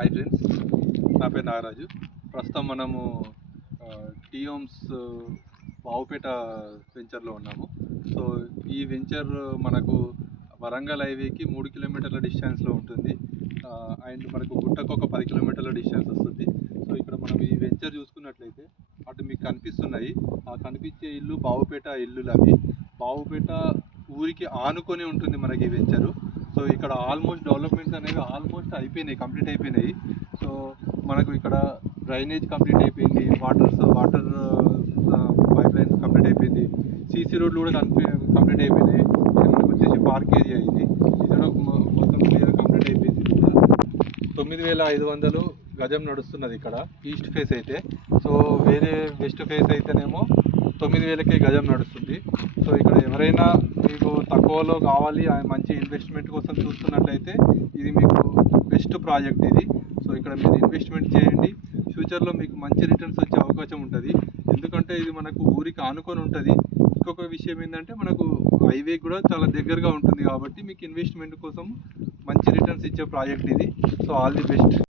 Hi friends, నా పేరు నాగరాజు. ప్రస్తుతం మనము టీ హోమ్స్ బావుపేట వెంచర్లో ఉన్నాము. సో ఈ వెంచర్ మనకు వరంగల్ హైవేకి 3 కిలోమీటర్ల డిస్టెన్స్లో ఉంటుంది. అండ్ మనకు గుట్టకు ఒక 10 కిలోమీటర్ల డిస్టెన్స్ వస్తుంది. సో ఇక్కడ మనం ఈ వెంచర్ చూసుకున్నట్లయితే అటు మీకు కనిపిస్తున్నాయి, ఆ కనిపించే ఇల్లు బావుపేట ఇల్లులు. అవి బావుపేట ఊరికి ఆనుకొని ఉంటుంది మనకి ఈ వెంచరు. సో ఇక్కడ ఆల్మోస్ట్ డెవలప్మెంట్స్ అనేవి ఆల్మోస్ట్ అయిపోయినాయి, కంప్లీట్ అయిపోయినాయి. సో మనకు ఇక్కడ డ్రైనేజ్ కంప్లీట్ అయిపోయింది, వాటర్ పైప్ లైన్స్ కంప్లీట్ అయిపోయింది, సీసీ రోడ్లు కూడా కంప్లీట్ అయిపోయినాయి. ఇది మనకు వచ్చేసి పార్క్ ఏరియా. ఇది కూడా మొత్తం క్లియర్ కంప్లీట్ అయిపోయింది. 9,500 గజం నడుస్తున్నది ఇక్కడ ఈస్ట్ ఫేస్ అయితే. సో వేరే వెస్ట్ ఫేస్ అయితేనేమో 9,000కే గజం నడుస్తుంది. సో ఇక్కడ ఎవరైనా మీకు తక్కువలో కావాలి, మంచి ఇన్వెస్ట్మెంట్ కోసం చూస్తున్నట్లయితే ఇది మీకు బెస్ట్ ప్రాజెక్ట్ ఇది. సో ఇక్కడ మీరు ఇన్వెస్ట్మెంట్ చేయండి, ఫ్యూచర్లో మీకు మంచి రిటర్న్స్ వచ్చే అవకాశం ఉంటుంది. ఎందుకంటే ఇది మనకు ఊరికి ఆనుకొని ఉంటుంది. ఇంకొక విషయం ఏంటంటే మనకు హైవే కూడా చాలా దగ్గరగా ఉంటుంది కాబట్టి మీకు ఇన్వెస్ట్మెంట్ కోసం మంచి రిటర్న్స్ ఇచ్చే ప్రాజెక్ట్ ఇది. So all the best.